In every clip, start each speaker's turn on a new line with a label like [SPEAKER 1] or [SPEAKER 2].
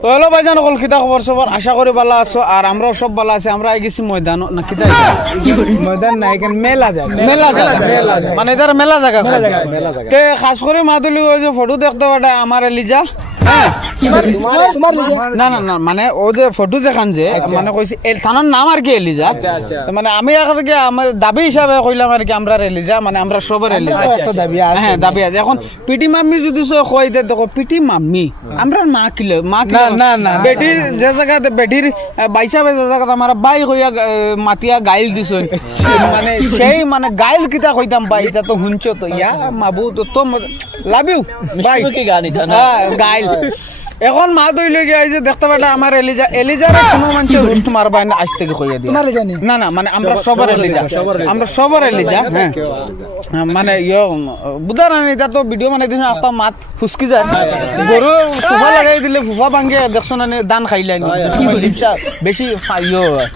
[SPEAKER 1] তো হলো ভাইজান অকল কিতা খবর সবর আশা করি ভালো আছো আর আমরাও সব ভালো আছি। আমরা আই গেছি ময়দান না কিতা
[SPEAKER 2] ময়দান না এখানে মেলা জায়গা
[SPEAKER 1] মেলা জায়গা মানে এদের মেলা জায়গা তে খাস করে মাদুলি ওই যে ফটো দেখতে পাটা আমার লিজা হ্যাঁ না না না মানে ও যে ফটো যেখান যে মানে কইছে থানার নাম আর কি এলিজা?
[SPEAKER 2] আচ্ছা।
[SPEAKER 1] তো মানে আমি কি আমার দাবি হিসাবে কইলাম আর কি আমরা এলিজা মানে আমরা সবার এলিজা।
[SPEAKER 2] দাবি আছে।
[SPEAKER 1] হ্যাঁ দাবি আছে। এখন পিটি মাম্মি যদি কই দে দেখো পিটি মাম্মি আমরা মা কিলো মা কিলো
[SPEAKER 2] না, না।
[SPEAKER 1] বেটির যে জায়গাতে বেটির যে জায়গাতে আমার বাই হইয়া মাতিয়া গাইল দিছন। মানে সেই মানে গাইল কিতা কইতাম বাই এটা তো হুনছো তো ইয়া মাবু তো তো লাভ ইউ বাই।
[SPEAKER 3] কি গান এটা
[SPEAKER 1] হ্যাঁ গাইল। এখন মা দই লই গিয়ে যে দেখতে পাটা আমার এলিজা এলিজার কোনো মানুষের রুষ্ট মারবা না আজ থেকে কইয়া দিয়া।
[SPEAKER 2] তোমার জানি
[SPEAKER 1] না না মানে আমরা সবার এলিজা। আমরা সবার এলিজা হ্যাঁ। মানে ইয়ে বুধার এটা তো ভিডিও মানে দিন আপা মাত ফুসকি যায়। গরু ফুফা লাগাই দিলে ফুফা ভাঙ্গে দেখছ না দান খাইলে বেশি ইয়ে হয়।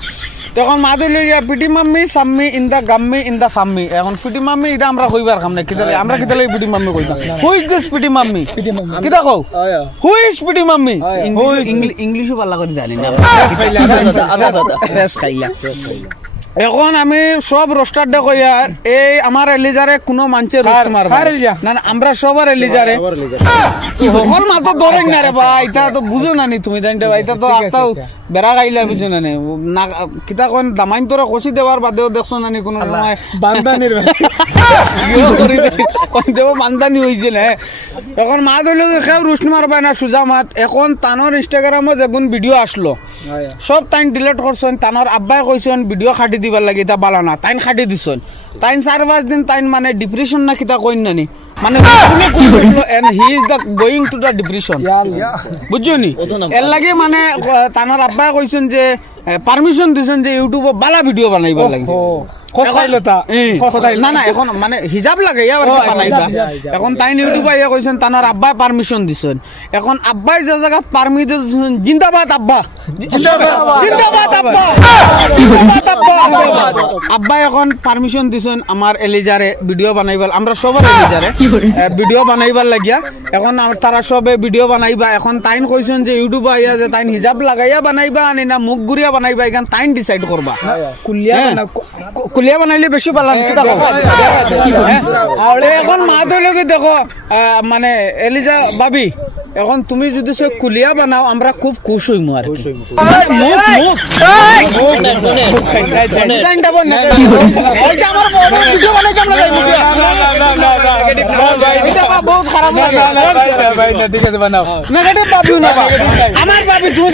[SPEAKER 1] তখন মা দই লই গিয়া পিটি মাম্মি সাম্মি ইন দা গাম্মি ইন দা ফাম্মি। এখন পিটি মাম্মি এটা আমরা কইবার খাম না কিতা আমরা কিতা লাগি পিটি মাম্মি কইবা? হু ইজ দিস পিটি মাম্মি? কিতা কও? Who is PT mummy? ইংলিশও ভালো করে জানি না। এখন আমি সব রোস্টার দে কই আর এই আমার এলিজারে কোনো মানছে রোস্ট মারবা না আমরা সবার এলিজারে। কি সকল মাথা ধরেন না রে ভাই এটা তো বুঝো না নি তুমি জানতে ভাই এটা তো আস্তাও
[SPEAKER 2] আচ্ছা।
[SPEAKER 1] বেড়া খাইলা বুঝো না নি। না কিতা কোন দামাইন তোরা কষি দেওয়ার বাদেও দেখছ না নি কোনো সময়।
[SPEAKER 2] বান্দানির।
[SPEAKER 1] কই দেব মানদানি হইছে না। এখন মা ধরলে কেউ রুষ্ট মারবা না সুজা মাত। এখন তানোর ইনস্টাগ্রামে যেগুন ভিডিও আসলো। সব তাইন ডিলিট করছেন তানোর আব্বাই কইছেন ভিডিও খাটি দিবার লাগে এটা বালা না তাইন খাটি দিছেন। তাইন চার পাঁচ দিন তাইন মানে ডিপ্রেশন না কিতা কইন নানি মানে and he is the going to the depression বুঝছ নি? এর লাগে মানে তানোর আব্বাই কইছেন যে পারমিশন দিছেন যে ইউটিউবে বালা ভিডিও বানাইবার লাগে না না এখন মানে হিজাব লাগে। এখন তাই ইউটিউবে ইয়া কইছেন তানার আব্বাই পারমিশন দিছেন। এখন আব্বাই যে জায়গাত পারমিশন দিছেন জিন্দাবাদ আব্বা। জিন্দাবাদ। আব্বা। আব্বাই এখন পারমিশন দিছেন আমার এলিজারে ভিডিও বানাইবার আমরা সবার এলিজারে ভিডিও বানাইবার লাগিয়া। এখন তারা সবে ভিডিও বানাইবা। এখন তাইন কইছেন যে ইউটিউবে আইয়া যে তাইন হিজাব লাগাইয়া বানাইবা আনি না মুখ ঘুরিয়া বানাইবা। এখান তাইন ডিসাইড করবা
[SPEAKER 2] কুলিয়া
[SPEAKER 1] কুলিয়া বানাইলে বেশি ভালো লাগে? হ্যাঁ? আরে এখন মা ধরলে দেখো মানে এলিজা বাবি এখন তুমি যদি সে কুলিয়া বানাও আমরা খুব খুশ হইম আর আমার বড় ভিডিও বানাই আমরা যাই মুখে এটা বা বহুত খারাপ লাগে
[SPEAKER 2] ঠিক আছে বানাও
[SPEAKER 1] নেগেটিভ ভাবিও না বা। আমার ভাবি তুমি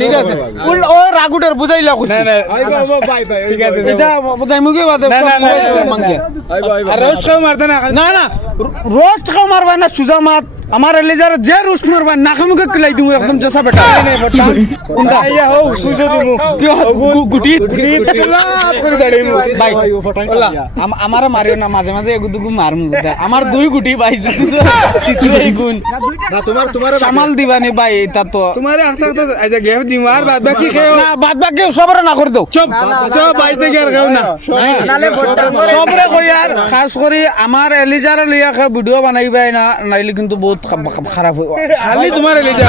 [SPEAKER 1] ঠিক আছে। ও রাগুটের বুঝাইলা কইছি।
[SPEAKER 2] ঠিক আছে
[SPEAKER 1] এটা বুঝাই মুখে বাদে
[SPEAKER 2] না, না, না, না,
[SPEAKER 1] মাঙ্গে
[SPEAKER 2] আর রোজ খাও মারতে না
[SPEAKER 1] না না রোস্ট খাও মারবা না সুজা মাত। আমার এলিজার যে রোস্ট মারবা নাকে মুখে কিলাই দিমু একদম জসা বেটা। কোনটা?
[SPEAKER 2] ইয়া হও সুইছো দিমু।
[SPEAKER 1] কি গুটি ভাই আম- আমারে মারিও না মাঝে মাঝে এগু দুগু মারমু। আমার দুই গুটি ভাই সিতুই গুণ
[SPEAKER 4] তোমার তোমার
[SPEAKER 1] সামাল দিবানি ভাই এটা তো।
[SPEAKER 2] তোমারে আস্তে আস্তে আচ্ছা গেও দিমু আর বাদ বাকি খেও
[SPEAKER 1] না বাদ বাকি সবরে না করে দাও।
[SPEAKER 2] চুপ চুপ বাইতে গিয়ে আর খাও না।
[SPEAKER 1] সবরে কই আর? খাস করে আমার এলিজারে লইয়া খা ভিডিও বানাইবাই না নাইলে কিন্তু বহুত খারাপ
[SPEAKER 2] খালি তোমার লিজা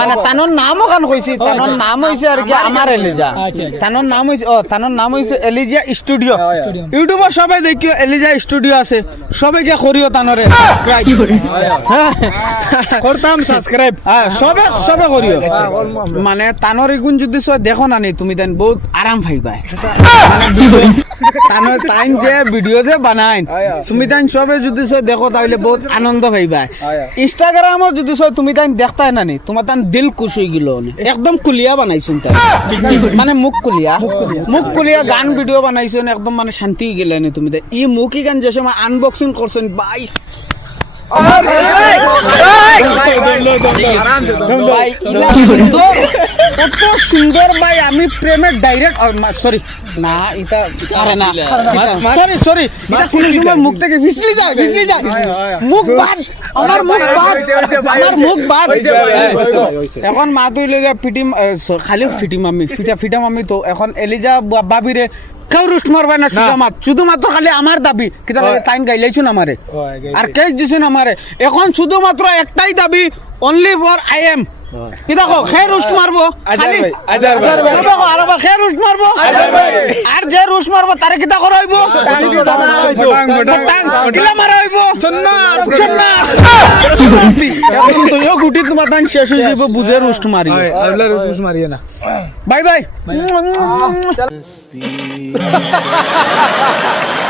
[SPEAKER 1] মানে তানোর নামও কান কইছি তানোর নাম হইছে আর কি আমার এলিজা তানোর নাম হইছে ও তানোর নাম হইছে এলিজা স্টুডিও ইউটিউবে সবাই দেখিও এলিজা স্টুডিও আছে। সবাই গিয়া করিও তানরে সাবস্ক্রাইব
[SPEAKER 2] করতাম সাবস্ক্রাইব
[SPEAKER 1] হ্যাঁ সবে সবে করিও মানে তানোর এগুন যদি সব দেখো না নি তুমি তাই বহুত আরাম পাইবা তানোর তাইন যে ভিডিও যে বানাইন তুমি তাইন সবে যদি সব দেখো তাহলে বহুত আনন্দ পাইবা ইনস্টাগ্রামও যদি সব তুমি তাই দেখতাই না নি তোমার তান দিল খুশ হয়ে গেল একদম কুলিয়া বানাইছুন তাই মানে মুখ কুলিয়া মুখ কুলিয়া গান ভিডিও বানাইছুন একদম মানে শান্তি গেলে নি তুমি তাই ই মুখি গান যে সময় আনবক্সিং করছেন বাই ভাই ইলা কত সুন্দর ভাই আমি প্রেমের ডাইরেক্ট সরি না এটা আরে না। সরি সরি এটা কোনো সময় মুখ থেকে ফিসলি যায় ফিসলি যায়। মুখ বাদ। আমার মুখ বাদ। আমার মুখ বাদ। এখন মা তুই লগে পিটি খালি ফিটি মামি ফিটা ফিটা মামি তো। এখন এলিজা বাবিরে কেউ রুষ্ট মারবে না শুধুমাত্র শুধুমাত্র খালি আমার দাবি। কিতা লাগে টাইম গাইলাইছুন আমারে? আর কেস দিছুন আমারে? এখন শুধুমাত্র একটাই দাবি অনলি ফর আই এম কো খে রুষ্ট মারবো? খালি?
[SPEAKER 2] আজার ভাই।
[SPEAKER 1] সবে কো, আর আবার খে রুষ্ট মারবো? আর যে রুষ্ট মারবো তারে কিতা করা হইব কিলা মারা হইব
[SPEAKER 2] সুন্নাত।
[SPEAKER 1] সুন্নাত। এখন তুইও গুটি তোমার শেষ হয়ে যাইব বুঝে রুষ্ট মারি।
[SPEAKER 2] মারিয়ে না।
[SPEAKER 1] Bye bye.